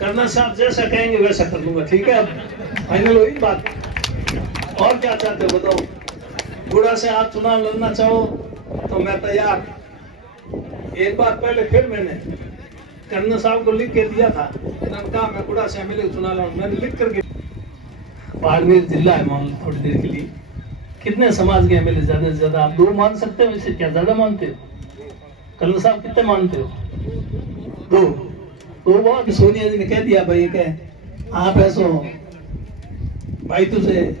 करना साहब जैसा कहेंगे वैसा कर लूंगा, ठीक है? अब फाइनल हुई बात। और क्या चाहते हो बताओ? गुड़ा से आप चुनाव लड़ना चाहो तो मैं तैयार। एक बार पहले फिर मैंने कर्नल साहब को लिख के दिया था, इन्होंने कहा मैं गुड़ा से एमएलए चुनाव लड़ूंगा, मैंने लिख करके। बाड़मेर जिला है, मान लो थोड़ी देर के लिए, कितने समाज के एमएलए ज्यादा से ज्यादा आप 2 मान सकते हो, वैसे क्या ज्यादा मानते हो? कर्नल साहब कितने मानते हो? 2। तो बहुत सोनिया जी ने कह दिया भाई कह आप ऐसा हो भाई, तुझे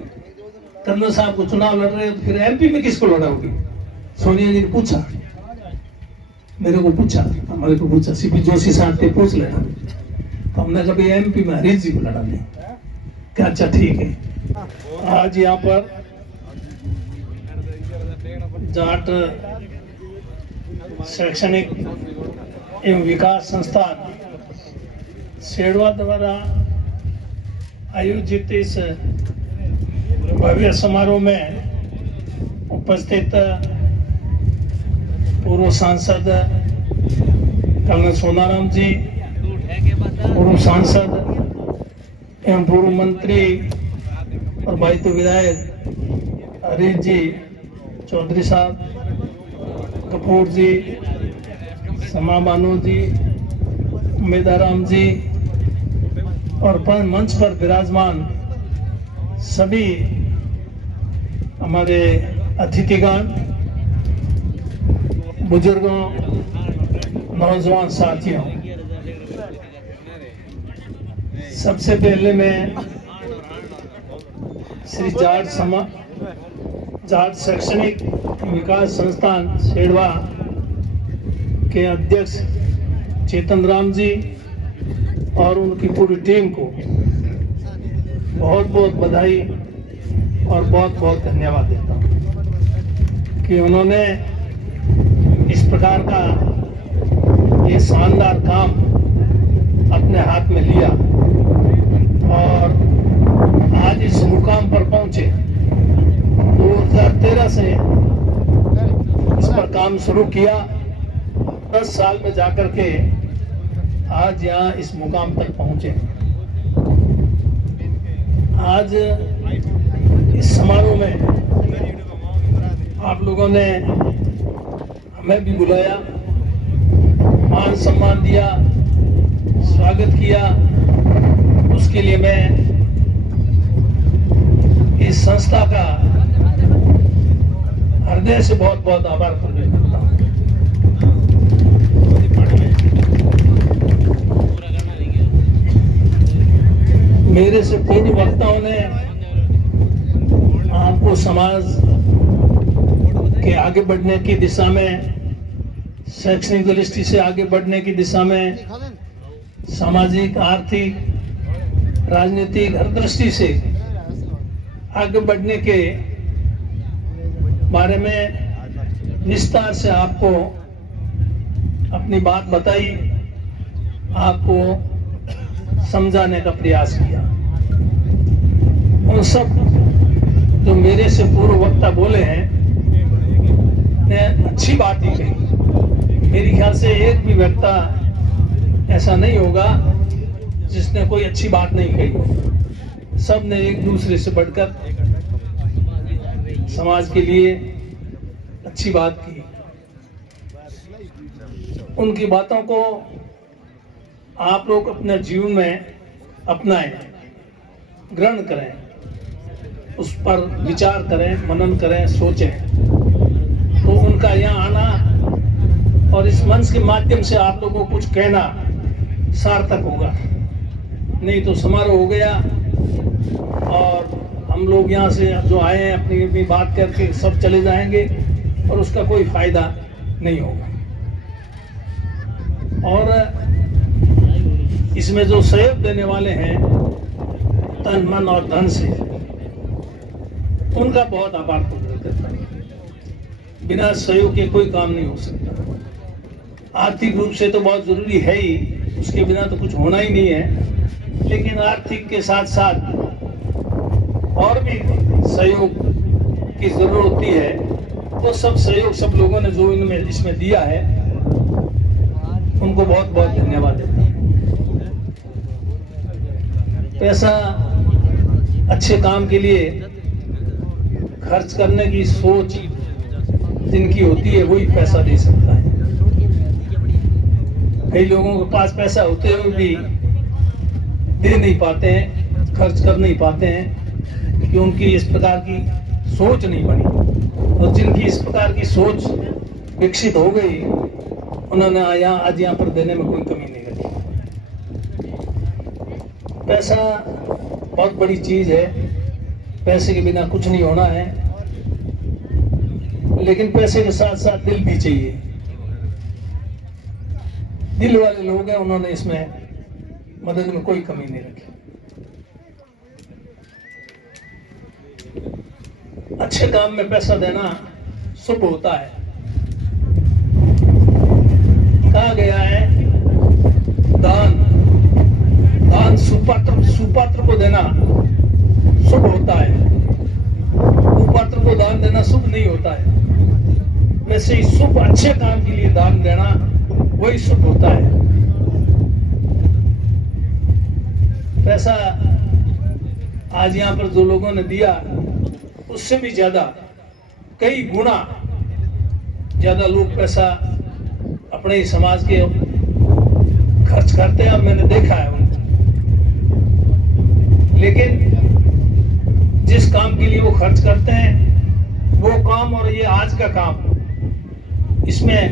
कर्नल साहब को चुनाव लड़ रहे हो तो फिर एमपी में किसको लड़ाओगे? सोनिया जी ने पूछा, मेरे को पूछा, हमारे को पूछा, सीपी जोशी साहब से पूछ लेना। तो हमने कभी एमपी में हरीश जी को लड़ा नहीं। क्या अच्छा ठीक है। आज यहाँ पर जाट शैक्षणिक एवं विकास संस्थान सेडवा द्वारा आयोजित इस भव्य समारोह में उपस्थित पूर्व सांसद कर्नल सोनाराम जी, पूर्व सांसद एवं पूर्व मंत्री और भाई तो विधायक हरीश जी चौधरी साहब, कपूर जी, समा बानो जी, उमेदाराम जी और मंच पर विराजमान सभी हमारे अतिथिगण, बुजुर्गों, नौजवान साथियों, सबसे पहले मैं श्री जाट शैक्षणिक विकास संस्थान सेडवा के अध्यक्ष चेतन राम जी और उनकी पूरी टीम को बहुत बहुत बधाई और बहुत बहुत धन्यवाद देता हूँ कि उन्होंने इस प्रकार का ये शानदार काम अपने हाथ में लिया और आज इस मुकाम पर पहुंचे। 2013 से इस पर काम शुरू किया, 10 साल में जाकर के आज यहाँ इस मुकाम तक पहुंचे। आज इस समारोह में आप लोगों ने हमें भी बुलाया, मान सम्मान दिया, स्वागत किया, उसके लिए मैं इस संस्था का हृदय से बहुत बहुत आभार प्रकट करता हूँ। मेरे से पूर्व वक्ताओं ने आपको समाज के आगे बढ़ने की दिशा में, शैक्षणिक दृष्टि से आगे बढ़ने की दिशा में, सामाजिक, आर्थिक, राजनीतिक हर दृष्टि से आगे बढ़ने के बारे में विस्तार से आपको अपनी बात बताई, आपको समझाने का प्रयास किया। उन सब जो मेरे से पूर्व वक्ता बोले हैं ने अच्छी बात ही कही। मेरे ख्याल से एक भी वक्ता ऐसा नहीं होगा जिसने कोई अच्छी बात नहीं कही। सब ने एक दूसरे से बढ़कर समाज के लिए अच्छी बात की। उनकी बातों को आप लोग अपने जीवन में अपनाएं, ग्रहण करें, उस पर विचार करें, मनन करें, सोचें। तो उनका यहाँ आना और इस मंच के माध्यम से आप लोगों को कुछ कहना सार्थक होगा। नहीं तो समारोह हो गया और हम लोग यहाँ से जो आए हैं अपनी अपनी बात करके सब चले जाएंगे और उसका कोई फायदा नहीं होगा। और इसमें जो सहयोग देने वाले हैं तन मन और धन से, उनका बहुत आभार प्रकट करता हूं। बिना सहयोग के कोई काम नहीं हो सकता। आर्थिक रूप से तो बहुत जरूरी है ही, उसके बिना तो कुछ होना ही नहीं है, लेकिन आर्थिक के साथ साथ और भी सहयोग की जरूरत होती है। वो सब सहयोग सब लोगों ने जो इनमें इसमें दिया है, उनको बहुत बहुत धन्यवाद देता हूं। पैसा अच्छे काम के लिए खर्च करने की सोच जिनकी होती है वही पैसा दे सकता है। कई लोगों के पास पैसा होते हुए भी दे नहीं पाते हैं, खर्च कर नहीं पाते हैं क्योंकि उनकी इस प्रकार की सोच नहीं बनी। और जिनकी इस प्रकार की सोच विकसित हो गई उन्होंने आज यहाँ पर देने में कोई कमी नहीं रखी। पैसा बहुत बड़ी चीज है, पैसे के बिना कुछ नहीं होना है, लेकिन पैसे के साथ साथ दिल भी चाहिए। दिल वाले लोग हैं, उन्होंने इसमें मदद में कोई कमी नहीं रखी। अच्छे काम में पैसा देना शुभ होता है। कहा गया है दान सुपात्र को देना शुभ होता है, कुपात्र को दान देना शुभ नहीं होता है। वैसे ही शुभ अच्छे काम के लिए दान देना वही शुभ होता है। पैसा आज यहाँ पर जो लोगों ने दिया उससे भी ज्यादा कई गुना ज्यादा लोग पैसा अपने ही समाज के खर्च करते हैं, मैंने देखा है उनको। लेकिन जिस काम के लिए वो खर्च करते हैं वो काम और ये आज का काम, इसमें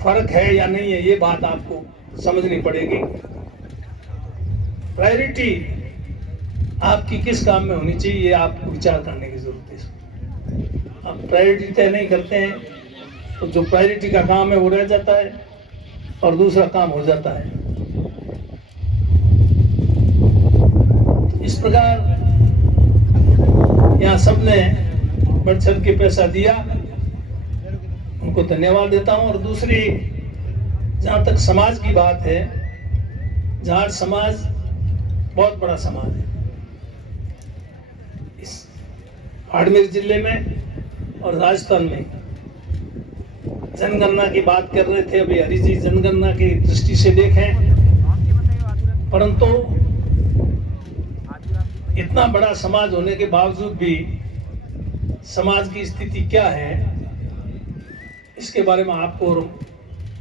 फर्क है या नहीं है, ये बात आपको समझनी पड़ेगी। प्रायोरिटी आपकी किस काम में होनी चाहिए ये आपको विचार करने की जरूरत है। आप प्रायोरिटी तय नहीं करते हैं तो जो प्रायोरिटी का काम है वो रह जाता है और दूसरा काम हो जाता है। इस प्रकार यहाँ सबने बढ़ चढ़ के पैसा दिया, उनको धन्यवाद देता हूं। और दूसरी, जहां तक समाज की बात है, जहां समाज बहुत बड़ा समाज है, इस बाड़मेर जिले में और राजस्थान में जनगणना की बात कर रहे थे अभी हरि जी, जनगणना की दृष्टि से देखें, परंतु इतना बड़ा समाज होने के बावजूद भी समाज की स्थिति क्या है इसके बारे में आपको और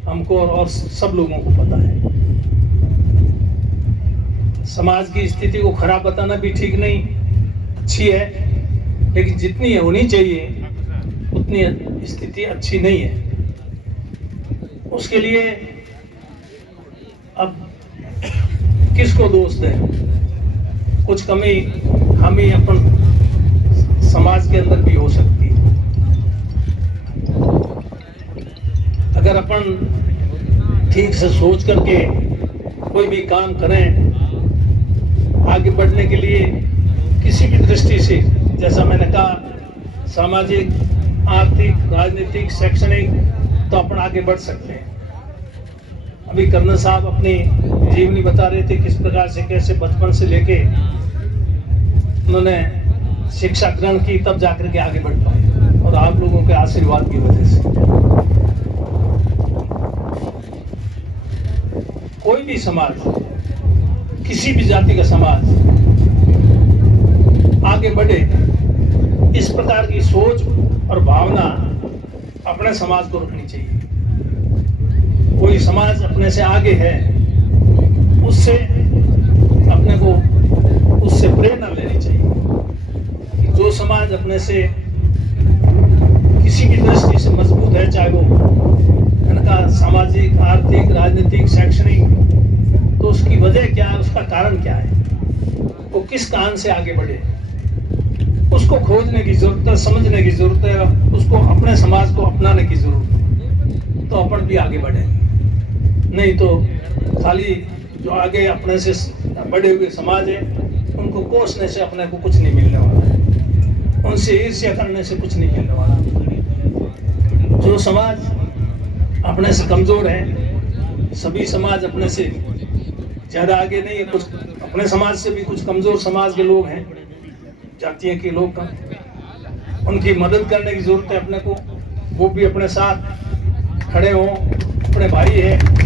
हमको और सब लोगों को पता है। समाज की स्थिति को खराब बताना भी ठीक नहीं, अच्छी है, लेकिन जितनी होनी चाहिए उतनी स्थिति अच्छी नहीं है। उसके लिए अब किसको दोष दें? कुछ कमी हम ही अपन समाज के अंदर भी हो सकती है। अगर अपन ठीक से सोच करके कोई भी काम करें आगे बढ़ने के लिए, किसी भी दृष्टि से, जैसा मैंने कहा सामाजिक, आर्थिक, राजनीतिक, शैक्षणिक, तो अपन आगे बढ़ सकते हैं। अभी कर्नल साहब अपनी जीवनी बता रहे थे किस प्रकार से कैसे बचपन से लेके उन्होंने शिक्षा ग्रहण की, तब जाकर के आगे बढ़ पाए और आप लोगों के आशीर्वाद की वजह से। कोई भी समाज, किसी भी जाति का समाज आगे बढ़े, इस प्रकार की सोच और भावना अपने समाज को रखनी चाहिए। कोई समाज अपने से आगे है, उससे अपने को उससे प्रेरणा लेनी चाहिए कि जो समाज अपने से किसी भी दृष्टि से मजबूत है, चाहे वो इनका सामाजिक, आर्थिक, राजनीतिक, शैक्षणिक, तो उसकी वजह क्या है, उसका कारण क्या है, वो किस कारण से आगे बढ़े, उसको खोजने की जरूरत है, समझने की जरूरत है, उसको अपने समाज को अपनाने की जरूरत है, तो अपन भी आगे बढ़े। नहीं तो खाली जो आगे अपने से बड़े हुए समाज है उनको कोसने से अपने को कुछ नहीं मिलने वाला है, उनसे ईर्ष्या करने से कुछ नहीं मिलने वाला। जो समाज अपने से कमजोर है, सभी समाज अपने से ज्यादा आगे नहीं है, कुछ अपने समाज से भी कुछ कमजोर समाज के लोग हैं, जातियों के लोग का, उनकी मदद करने की जरूरत है अपने को। वो भी अपने साथ खड़े हों, अपने भाई है।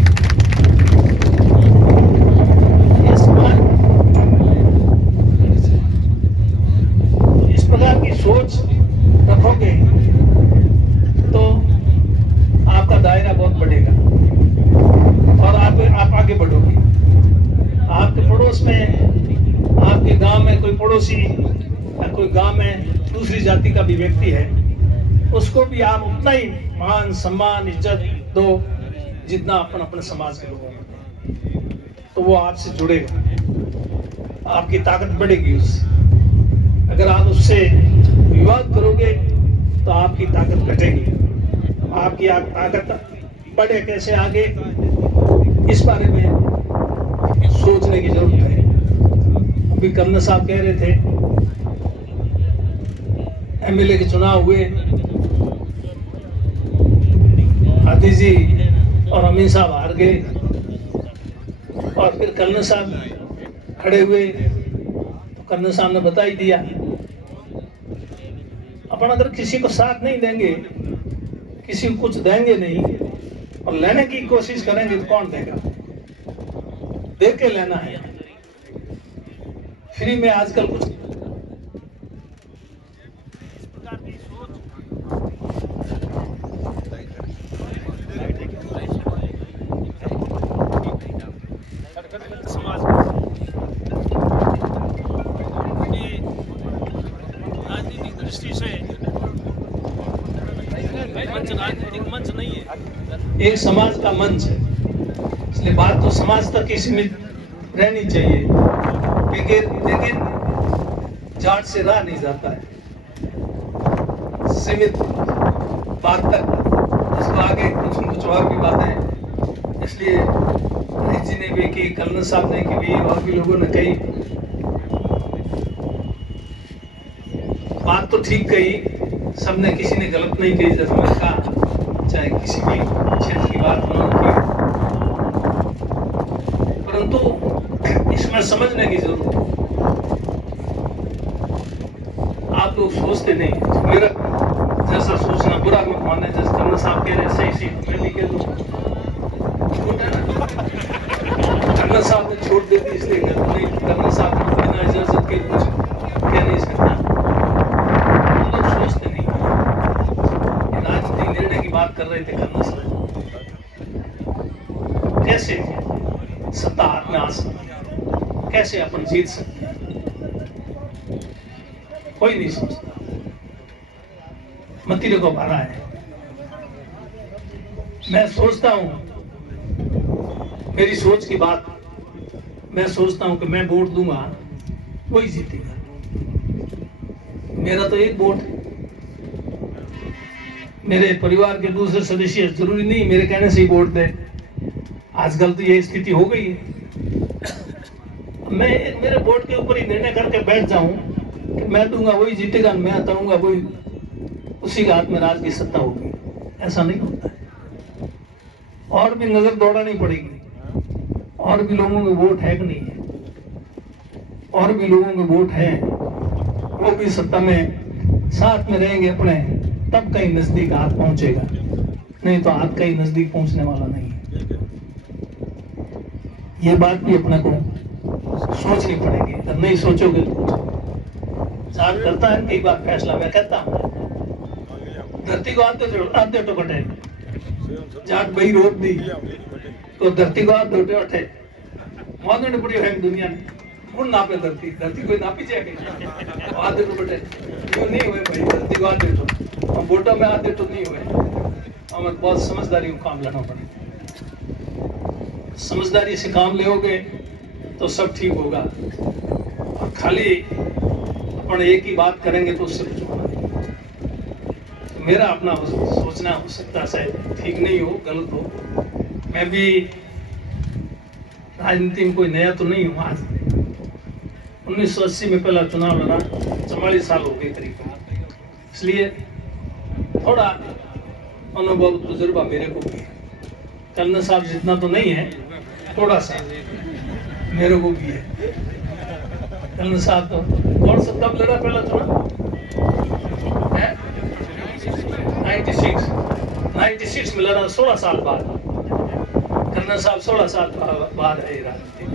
पड़ोसी या कोई गांव में दूसरी जाति का भी व्यक्ति है, उसको भी आप उतना ही मान सम्मान इज्जत दो जितना अपन अपने समाज के लोगों को, तो वो आपसे जुड़ेगा, आपकी ताकत बढ़ेगी उससे। अगर आप उससे विवाद करोगे तो आपकी ताकत घटेगी। आपकी ताकत बढ़े कैसे आगे, इस बारे में सोचने की जरूरत है। अभी कर्नल साहब कह रहे थे एमएलए के चुनाव हुए, हाथी जी और अमीन साहब हार गए, और फिर कर्नल साहब खड़े हुए तो कर्नल साहब ने बता ही दिया, अपन अगर किसी को साथ नहीं देंगे, किसी को कुछ देंगे नहीं और लेने की कोशिश करेंगे तो कौन देगा? दे के लेना है। फ्री में आजकल कुछ समाज राजनीतिक दृष्टि से मंच राजनीतिक मंच नहीं है, एक समाज का मंच है, इसलिए बात तो समाज तक ही सीमित रहनी चाहिए। लेकिन जाट से रहा नहीं जाता है, सीमित बात तक, उसको आगे कुछ और भी बातें हैं। इसलिए जी ने भी की, कर्नल साहब ने की भी, और भी लोगों ने कही, बात तो ठीक कही सबने, किसी ने गलत नहीं कही। जैसे मैंने कहा, चाहे किसी भी क्षेत्र की बात उन्होंने की, परंतु इसमें समझने की जरूरत है। आप लोग सोचते नहीं, मेरा जैसा सोचना बुरा मत माने, जैसे कर्नल साहब कह रहे सही सही, मैं भी कह दूं छूट है ना। कर्नल साहब ने छूट दे दी इसलिए नहीं, कर्नल साहब ने बिना इजाजत के कुछ कह नहीं सकता। हम लोग सोचते नहीं, राजनीतिक निर्णय की बात कर रहे थे कर्नल साहब, कैसे सत्ता हाथ में आ सकती है, कैसे अपन जीत सकते हैं, कोई नहीं सोचता। मतीरे को भरा है। मैं सोचता हूं, मेरी सोच की बात, मैं सोचता हूं कि मैं वोट दूंगा वही जीतेगा। मेरा तो एक वोट है, मेरे परिवार के दूसरे सदस्य जरूरी नहीं मेरे कहने से ही वोट दे। आजकल तो ये स्थिति हो गई है। मैं मेरे वोट के ऊपर ही निर्णय करके बैठ जाऊं कि मैं दूंगा वही जीतेगा, मैं हटाऊंगा वही, उसी के हाथ में राज की सत्ता होगी, ऐसा नहीं होता है। और भी नजर दौड़ानी पड़ेगी, और भी लोगों के वोट है कि नहीं है, और भी लोगों के वोट है, वो भी सत्ता में साथ में रहेंगे अपने, तब कहीं नजदीक हाथ पहुंचेगा, नहीं तो हाथ कहीं नजदीक पहुंचने वाला नहीं है। ये बात भी अपने को सोचनी पड़ेगी, अगर नहीं सोचोगे तो जाट करता है कई बार फैसला, मैं कहता हूं धरती को आधे टोकटे जाट बही रोक दी तो धरती को आधे उठे मानने पड़ी है दुनिया ने, कौन नापे धरती, धरती कोई नापी जाएगी आधे टोकटे क्यों नहीं हुए भाई, धरती को आधे तो हम वोटों में आधे तो नहीं हुए। हमें बहुत समझदारी को काम लेना पड़ेगा, समझदारी से काम लोगे तो सब ठीक होगा, और खाली अपन एक ही बात करेंगे तो उससे कुछ होगा नहीं। तो मेरा अपना सोचना हो सकता है ठीक नहीं हो, गलत हो। मैं भी राजनीति में कोई नया तो नहीं हूँ। आज 1980 में पहला चुनाव लड़ा, 44 साल हो गए करीब, इसलिए थोड़ा अनुभव तजुर्बा मेरे को भी है। कर्नल साहब जितना तो नहीं है, थोड़ा सा मेरे को भी है। कर्नल साहब तो कौन सा कब लड़ा पहला चुनाव? 96 में लड़ा, 16 साल बाद। कर्नल साहब 16 साल बाद है राजनीति।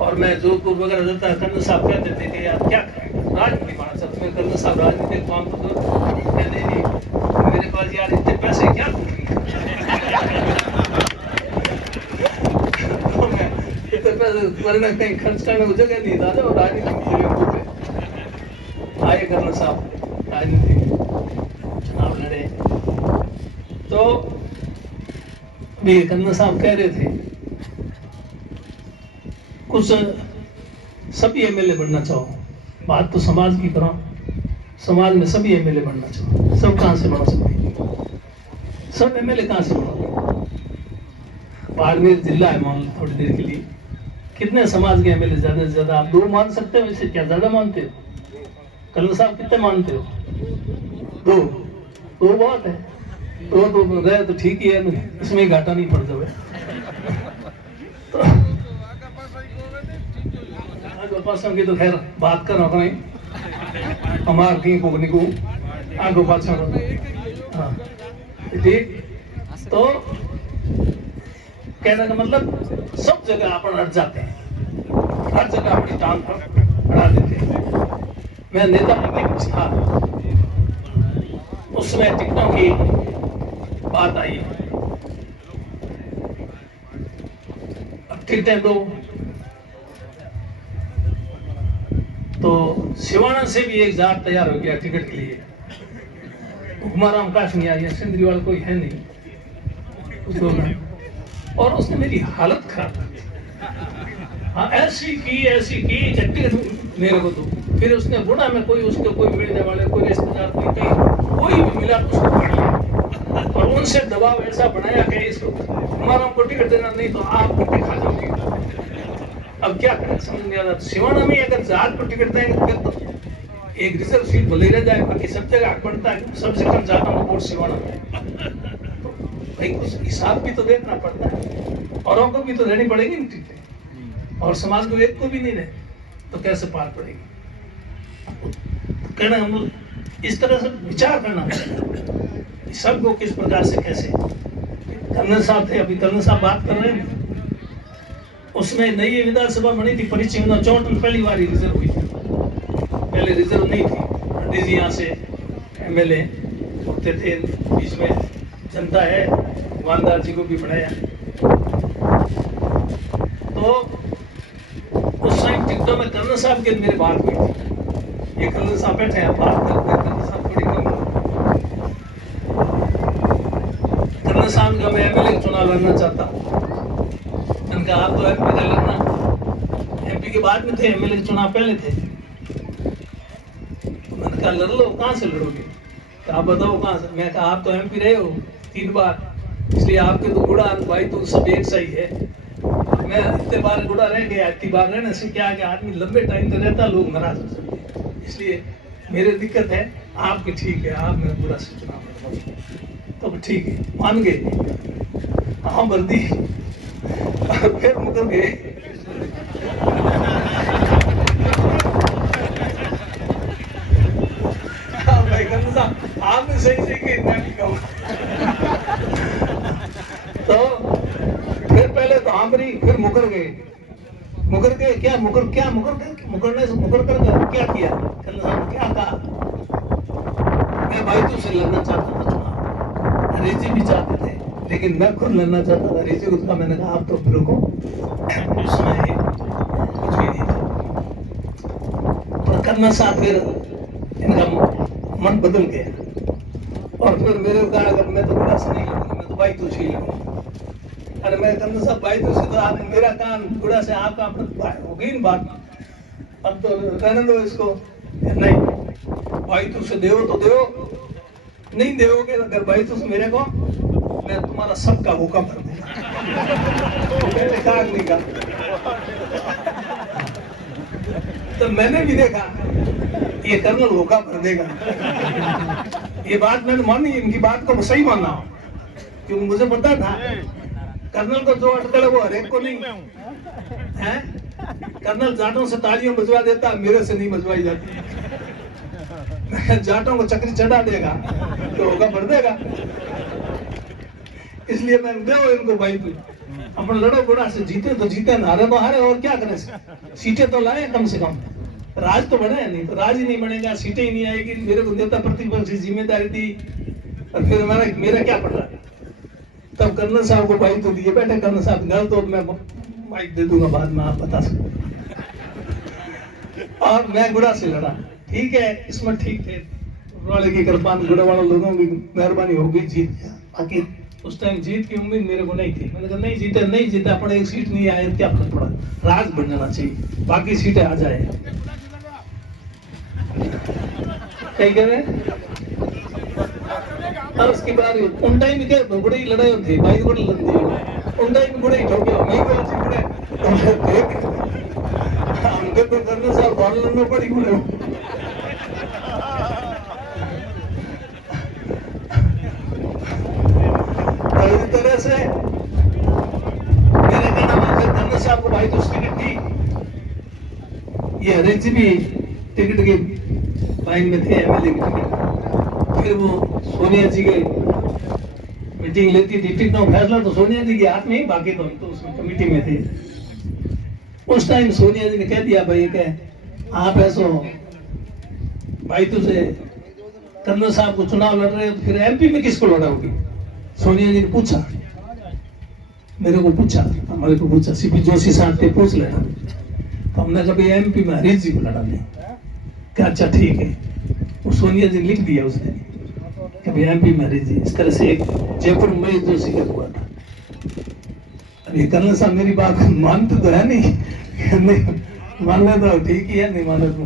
और मैं जोधपुर वगैरह जाता है, कर्नल साहब कहते थे कि यार क्या करें राजनीति माना सकते हैं। कर्नल साहब राजनीति काम तो नहीं, मेरे पास यार इतने पैसे क्या करेंगे तो मैं इतने पैसे कहीं खर्च करने को जगह नहीं था, और राजनीति आए कर्नल साहब राजनीति चुनाव लड़े, तो भी कर्नल साहब कह रहे थे कुछ सभी एमएलए बनना चाहो, बात तो समाज की करो, समाज में सभी एमएलए बनना चाहो। सब कहाँ से बनो, सब एमएलए कहाँ से बनोगे? बाड़मेर जिला है, मान लो थोड़ी देर के लिए, कितने समाज के एमएलए ज्यादा से ज्यादा? आप 2 मान सकते हो, वैसे क्या ज्यादा मानते हो? कर्नल साहब कितने मानते हो? 2 बहुत है, 2 रहे तो ठीक ही है, इसमें घाटा नहीं पड़ जाए। तो पासों की तो खैर बात कर रहा नहीं, हमार की कोगनी को आगो पाछा, हाँ ठीक। तो कहने का मतलब सब जगह अपन अड़ जाते हैं, हर जगह अपनी टांग पर अड़ा देते हैं। मैं नेता प्रतिपक्ष था, उसमें टिकटों की बात आई, अब टिकटें दो, तो सिवाना से भी एक जाट तैयार हो गया टिकट के लिए। हुक्माराम काश नहीं आई, सिंधरी वाला कोई है नहीं उसको, और उसने मेरी हालत खराब कर दी। हाँ ऐसी की टिकट मेरे को तो, फिर उसने बुढ़ा में कोई उसके कोई मिलने वाले, कोई रिश्तेदार, कोई भी मिला तो उसको पकड़ लिया, और उनसे दबाव ऐसा बनाया कि इसको हुक्माराम को टिकट देना, नहीं तो आप टिकट खा जाओगे। अब क्या करें समझ नहीं आ रहा। सिवाना में अगर जाट को टिकट देंगे फिर तो एक रिजर्व सीट भले रह जाए, बाकी सब जगह हक बढ़ता है, सबसे कम जाता हूँ वोट सिवाना में। तो भाई कुछ हिसाब भी तो देखना पड़ता है, औरों को भी तो रहनी पड़ेगी नहीं टिकटें, और समाज को एक को भी नहीं रहे तो कैसे पार पड़ेगी? तो कहना हम इस तरह से विचार करना पड़ेगा सबको किस प्रकार से कैसे। कर्नल साहब थे, अभी कर्नल साहब बात कर रहे हैं, उसमें नई विधानसभा बनी थी, परिचय 54 पहली बार रिजर्व हुई थी, पहले रिजर्व नहीं थी। डीजी यहाँ से एमएलए होते थे, बीच में जनता है, वानदार जी को भी बनाया। तो उस टाइम टिकटों में कर्नल साहब के मेरे बात हुई थी, ये कर्नल साहब बैठे हैं, बात करते हैं, कर्नल साहब थोड़ी कम, कर्नल साहब का मैं एमएलए चुनाव लड़ना चाहता हूँ। उनका आप तो एमपी का लड़ना, एमपी के बाद में थे, एमएलए के चुनाव पहले थे। मैंने कहा लड़ लो, कहाँ से लड़ोगे? तो आप बताओ कहाँ से? मैं कहा आप तो एमपी रहे हो 3 बार, इसलिए आपके तो गुड़ा भाई तो सब एक सही है। मैं इतने बार गुड़ा रह गया, इतनी बार रहने से क्या कि आदमी लंबे टाइम तक रहता, लोग नाराज हो सकते हैं, इसलिए मेरे दिक्कत है। आपकी ठीक है, आप मेरे गुड़ा से चुनाव तो ठीक है, मान गए, हाँ वर्दी फिर मुकर गए। आपने सही कि इतना नहीं कहूँ। तो फिर पहले तो आमरी, फिर मुकर गए क्या मुकरने से मुकर कर क्या किया? क्या कहा? मैं भाई तुझसे लड़ना चाहता था चुनाव, हरीश जी भी चाहते थे, लेकिन मैं खुद लड़ना चाहता था। हरीश जी को मैंने कहा आप तो फिर को उसमें कुछ भी नहीं था। और कर्नल साहब फिर इनका मन बदल गया, और फिर मेरे को कहा अगर मैं तो गुड़ा से नहीं लड़ूंगा, मैं तो भाई तुझसे ही लड़ूंगा। अरे मैं कर्नल साहब भाई तुझसे तो आप मेरा काम गुड़ा से आपका हो गई ना बात, अब तो रहने दो इसको। नहीं भाई तुझसे देव तो देव, नहीं देवोगे अगर भाई तुझसे मेरे को, मैं तुम्हारा सबका भूखा भर दूंगा। मैंने कहा नहीं कहा, तो मैंने भी देखा ये कर्नल भूखा भर देगा। ये बात मैंने मानी, इनकी बात को सही माना, क्योंकि मुझे पता था कर्नल को जो अटकल है वो हरेक को नहीं है। कर्नल जाटों से तालियां बजवा देता, मेरे से नहीं बजवाई जाती। जाटों को चक्री चढ़ा देगा तो होगा भर देगा, इसलिए मैं दो इनको भाई तू अपन लड़ो गुड़ा से, जीते तो जीते, हारे तो हारे, और क्या करें, सीटें तो लाए कम से कम, राज तो बने, नहीं तो राज ही नहीं बनेगा, सीटें ही नहीं आएगी। मेरे को नेता प्रतिपक्ष की जिम्मेदारी दी, और फिर मेरा क्या पड़ रहा है? तब कर्नल साहब को भाई तो दिए बैठे, कर्नल साहब गल तो मैं माइक दे दूंगा बाद में, आप बता सकते। और मैं गुड़ा से लड़ा, ठीक है, इसमें ठीक थे, वाले की कृपा गुड़ा वाले लोगों की मेहरबानी हो गई, जीत गया। बाकी उस टाइम जीत की उम्मीद मेरे को नहीं थी। मैंने कहा नहीं जीते नहीं जीते, अपने एक सीट नहीं आए क्या फर्क पड़ा, राज बन जाना चाहिए, बाकी सीटें आ जाए। कहीं कह रहे और उसके बाद उन टाइम के बड़ी लड़ाई होती है, भाई बड़ी लड़ती है उन टाइम बड़े ठोके नहीं को अच्छी बड़े हमको तो करने साल बाल लड़ना पड़ी बड़े। इस तरह से मेरे कहना मतलब करने साहब को भाई तो टिकट दी, ये हरीश जी भी टिकट की लाइन में थे, एमएलए की टिकट। फिर वो सोनिया जी के मीटिंग लेती थी, टिकट का फैसला तो सोनिया जी के हाथ में ही, बाकी तो हम तो उसमें कमेटी में थे। उस टाइम सोनिया जी ने कह दिया भाई कह आप ऐसो भाई तुझे कर्नल साहब को चुनाव लड़ रहे हो तो फिर एमपी में किसको लड़ाओगी। सोनिया जी ने पूछा, मेरे को पूछा, हमारे को पूछा, सीपी जोशी साहब से पूछ लेना। तो हमने कभी एमपी में हरीश जी को लड़ा नहीं, क्या अच्छा ठीक है। वो सोनिया जी लिख दिया उसने कभी एमपी में हरीश जी। इस तरह से एक जयपुर महेश जोशी का हुआ था। अभी कर्नल साहब मेरी बात मानते तो है नहीं, नहीं मानना तो ठीक ही है, नहीं माना तो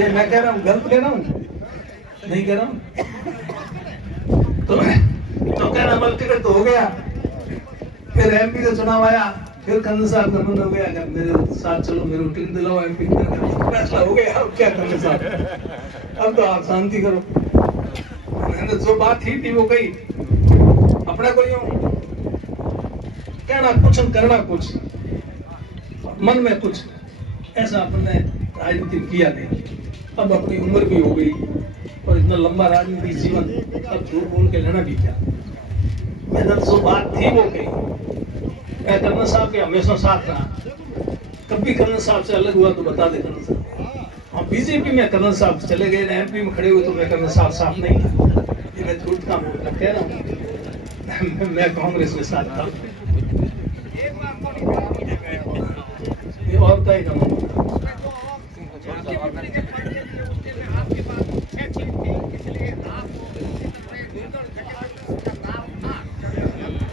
ये मैं कह रहा हूँ गलत कह रहा हूँ, नहीं कह रहा हूँ तो कह रहा मल टिकट तो हो गया। फिर एमपी का चुनाव आया, फिर कर्नल साहब का मन हो गया कि मेरे साथ चलो, मेरे को टिकट दिलाओ एमपी। फैसला हो गया, अब क्या कर्नल साहब अब तो आप शांति करो। मैंने जो बात थी वो कही, अपने को यूं कहना कुछ करना कुछ, मन में कुछ, ऐसा अपने राजनीति किया नहीं। अब अपनी उम्र भी हो गई और इतना लंबा राजनीतिक जीवन, अब झूठ बोल के लेना भी क्या। मैंने जो बात थी वो कही। मैं कर्नल साहब के हमेशा साथ रहा, कभी कर्नल साहब से अलग हुआ तो बता दे कर्नल साहब। हम बीजेपी में कर्नल साहब चले गए, एमपी में खड़े हुए तो मैं कर्नल साहब साथ नहीं था। ये मैं झूठ का बोल कह रहा हूँ, मैं कांग्रेस के साथ था। ये और का ही काम।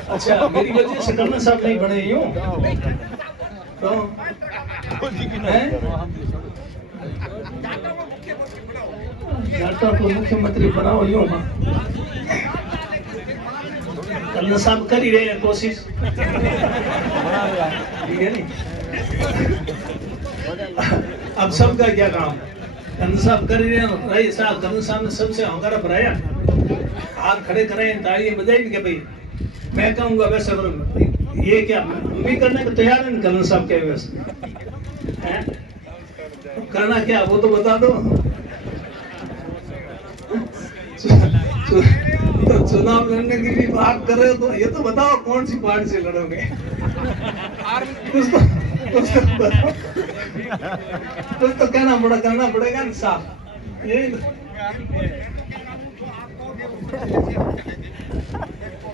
अच्छा, मेरी वजह से कर्नल साहब नहीं बने यूं तो को मुख्यमंत्री बनाओ यूं। कर्नल साहब कर ही रहे हैं कोशिश, ठीक है नहीं। अब सबका क्या काम, कर्नल साहब कर ही रहे हैं। भाई साहब कर्नल साहब ने सबसे हंगारा भराया, हाथ खड़े कराए, तालियां बजाई कि भाई मैं कहूँगा वैसा करूँगा। ये क्या हम भी करने को तैयार है कर्नल साहब के वैसे करना क्या वो तो बता दो। तो चुनाव लड़ने की भी बात कर रहे हो तो ये तो बताओ कौन सी पार्टी से लड़ोगे। कुछ तो करना पड़ेगा ना साहब। ये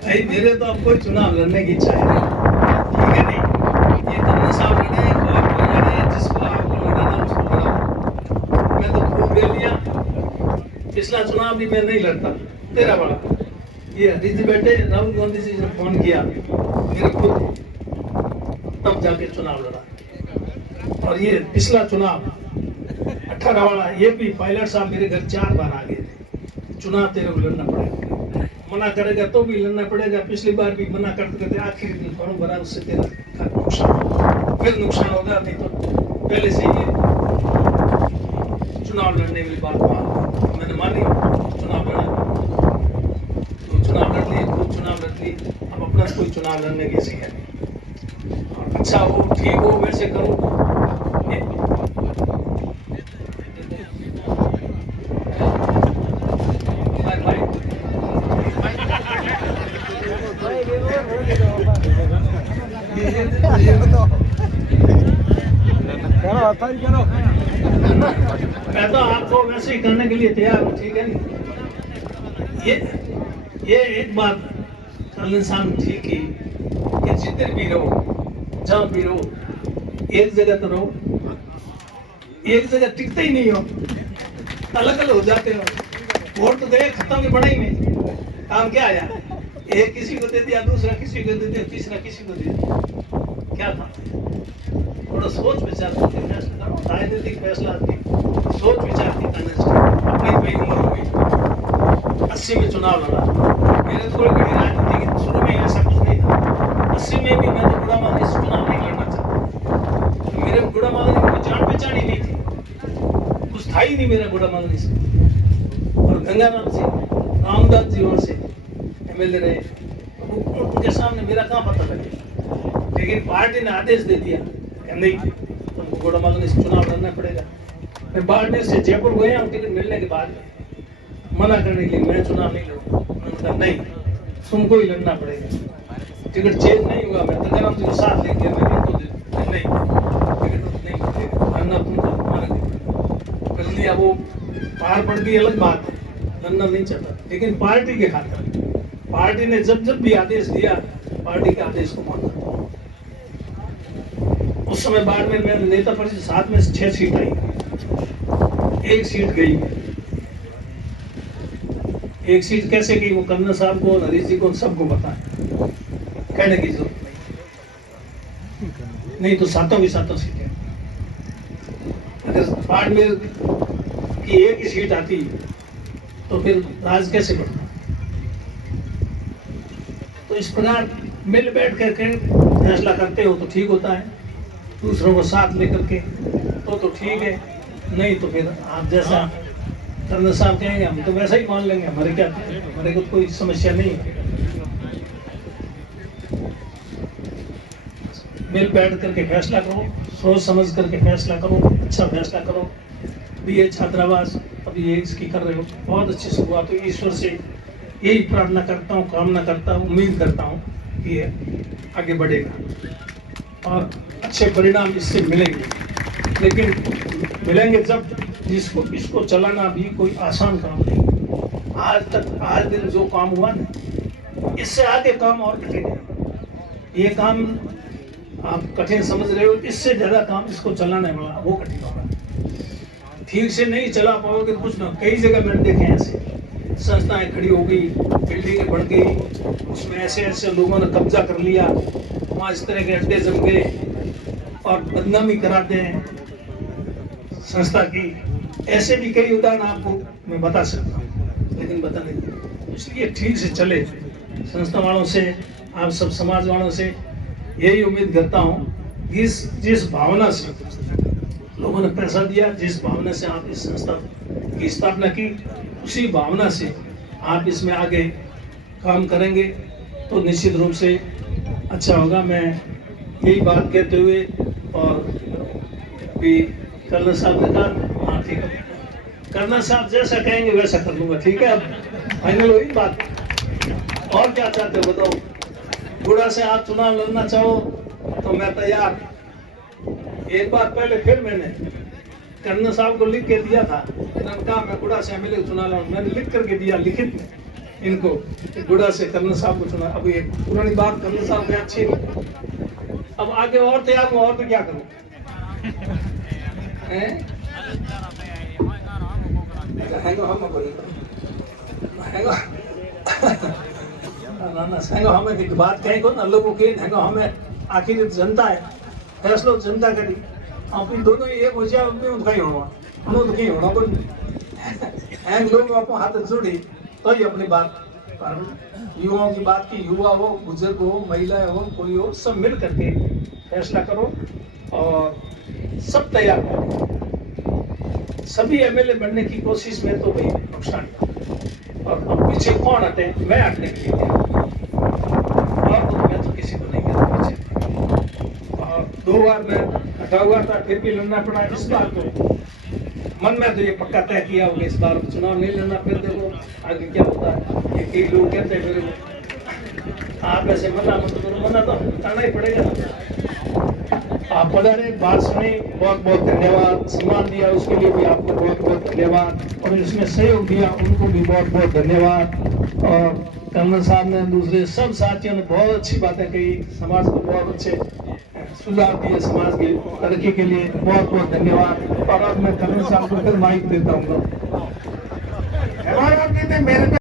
भाई मेरे तो अब कोई चुनाव लड़ने की इच्छा है, ठीक है नहीं। ये कर्नल साहब लड़े, आपको लड़े, जिसको आपको लड़ाना उसको लड़ाओ। मैं तो खूब दे लिया, पिछला चुनाव भी मैं नहीं लड़ता, तेरा बड़ा। ये हरीश जी बैठे, राहुल गांधी जी ने फोन किया मेरे खुद, तब जाके चुनाव लड़ा। और ये पिछला चुनाव 18 वाला, ये भी पायलट साहब मेरे घर 4 बार आ गए थे। चुनाव तेरे को लड़ना पड़ेगा, मना करेगा तो भी लड़ना पड़ेगा। पिछली बार भी मना करते करते आखिरी दिन फॉर्म भरा, उससे तेरा नुकसान, फिर नुकसान होगा। नहीं तो पहले से ही चुनाव लड़ने वाली बात मान मैंने मानी, चुनाव लड़ा तो चुनाव लड़ लिए, खूब चुनाव लड़ लिए। अब अपना कोई चुनाव लड़ने की ऐसी है नहीं। अच्छा हो ठीक हो वैसे करो। मैं तो आपको वैसे ही करने के लिए तैयार हूँ, ठीक है नहीं। ये एक बात कर्नल साहब ठीक ही कि जिधर भी रहो, जहाँ भी रहो, एक जगह तो रहो। एक जगह टिकते ही नहीं हो, अलग अलग हो जाते हो। वोट तो गए खत्म की बड़ाई में, काम क्या आया? एक किसी को दे दिया, दूसरा किसी को दे दिया, तीसरा किसी को दे दिया, क्या था? थोड़ा सोच विचार करके फैसला करो। राजनीतिक फैसला आदमी सोच विचार के करना चाहिए। अपनी कोई उम्र हो गई, 80 में चुनाव लड़ा, मेरे तो कोई बड़ी राजनीति की शुरू में ऐसा कुछ नहीं था। 80 में भी मैं तो बुरा मानने से चुनाव नहीं लड़ना चाहता, तो मेरे बुरा मानने की कोई जान पहचान ही नहीं थी, कुछ था ही नहीं मेरा बुरा मानने से। और गंगाराम जी, रामदास जी वहां से एमएलए रहे, उनके सामने मेरा कहाँ पता लगे। लेकिन पार्टी ने आदेश दे दिया कि नहीं, तुमको गोड़ामाल से चुनाव लड़ना पड़ेगा। मैं बाड़मेर से जयपुर गया हूँ टिकट मिलने के बाद मना करने के लिए, मैं चुनाव नहीं लड़ूंगा। उन्होंने कहा नहीं, तुमको ही लड़ना पड़ेगा, टिकट चेंज नहीं हुआ। मैं गंगाराम जी को साथ लेके मैं तो नहीं, टिकट नहीं मिलेगा, लड़ना तुमको मारेंगे। कर लिया, वो पार पड़ गई अलग बात है, लड़ना नहीं चाहता। लेकिन पार्टी के खातिर पार्टी ने जब जब भी आदेश दिया, पार्टी के आदेश को माना। उस समय बाड़मेर में नेता परिषद 7 में से 6 सीट आई, 1 सीट गई। 1 सीट कैसे गई वो कन्ना साहब को, हरीश जी को, सबको पता है, कहने की जरूरत नहीं तो सातों की सातों सीटें। अगर बाड़मेर की 1 ही सीट आती तो फिर राज कैसे बढ़ता? तो इस प्रकार मिल बैठ करके फैसला करते हो तो ठीक होता है, दूसरों को साथ लेकर के तो ठीक है, नहीं तो फिर आप जैसा कर्नल साहब कहेंगे हम तो वैसा ही मान लेंगे, हमारे क्या, हमारे को कोई समस्या नहीं है। मिल बैठ करके फैसला करो, सोच समझ करके फैसला करो, अच्छा फैसला करो। बीए छात्रावास अभी ये इसकी कर रहे हो, बहुत अच्छी शुरुआत हुई। ईश्वर से यही प्रार्थना करता हूँ, कामना करता हूँ, उम्मीद करता हूँ कि ये आगे बढ़ेगा और अच्छे परिणाम इससे मिलेंगे। लेकिन मिलेंगे जब जिसको इसको चलाना भी कोई आसान काम नहीं। आज दिन जो काम हुआ ना, इससे आगे काम और कठिन है। ये काम आप कठिन समझ रहे हो, इससे ज्यादा काम इसको चलाना है वाला वो कठिन होगा। ठीक से नहीं चला पाओगे कुछ ना। कई जगह मैंने देखे ऐसे संस्थाएं खड़ी हो गई, बिल्डिंगें बढ़ गई, उसमें ऐसे ऐसे लोगों ने कब्जा कर लिया, वहाँ इस तरह के अड्डे जम गए और बदनामी कराते हैं संस्था की। ऐसे भी कई उदाहरण आपको मैं बता सकता हूँ, लेकिन बता नहीं। इसलिए ठीक से चले। संस्था वालों से, आप सब समाज वालों से यही उम्मीद करता हूँ, जिस भावना से लोगों ने पैसा दिया, जिस भावना से आप इस संस्था की स्थापना की, उसी भावना से आप इसमें आगे काम करेंगे तो निश्चित रूप से अच्छा होगा। मैं यही बात कहते हुए, और भी कर्नल साहब ने कहा, हाँ ठीक है, कर्नल साहब जैसा कहेंगे वैसा कर लूंगा, ठीक है। अब फाइनल हुई बात, और क्या चाहते हो बताओ? गुड़ा से आप चुनाव लड़ना चाहो तो मैं तैयार। एक बार पहले फिर मैंने कर्नल साहब को लिख के दिया था, उन्होंने कहा मैं गुड़ा से एमएलए चुनाव लड़ूंगा। मैंने लिख करके दिया लिखित में इनको, गुड़ा से कर्नल साहब को चुना। अब ये पुरानी बात कर्नल साहब की अच्छी नहीं, अब आगे और तैयार हूँ, और तो क्या करूँ? हमें बात कहीं को ना लोगों की हमें आखिर जनता है, फैसलो जनता करी। अपनी दोनों ही एक हो जाए, कहीं होना लोग अपने हाथ जोड़ी तो ही अपनी बात। युवाओं की बात की, युवा हो, बुजुर्ग हो, महिलाएं हो, कोई हो, सब मिल करके फैसला करो और सब तैयार करो। सभी एमएलए बनने की कोशिश में तो भाई नुकसान, और अब पीछे कौन हटे? मैं हटने के लिए और तो मैं तो किसी को नहीं कहता पीछे। और 2 बार मैं हटा हुआ था, फिर भी लड़ना पड़ा। इस बार तो मन में तो ये पक्का तय किया होगा, इस बार चुनाव नहीं लड़ना। फिर देखो आगे क्या होता है। ये कई लोग कहते हैं मेरे को, आप ऐसे मना मत करो, मना तो करना ही पड़ेगा ना। आप पधारे, बात सुनी, बहुत बहुत धन्यवाद। सम्मान दिया उसके लिए भी आपको बहुत बहुत धन्यवाद, और इसमें सहयोग दिया उनको भी बहुत बहुत धन्यवाद। और कर्नल साहब ने, दूसरे सब साथियों ने बहुत अच्छी बातें कही, समाज को बहुत अच्छे सुझाव दिए समाज की तरक्की के लिए, बहुत बहुत धन्यवाद। और अब मैं कर्नल साहब को फिर माइक देता हूँ। मेरे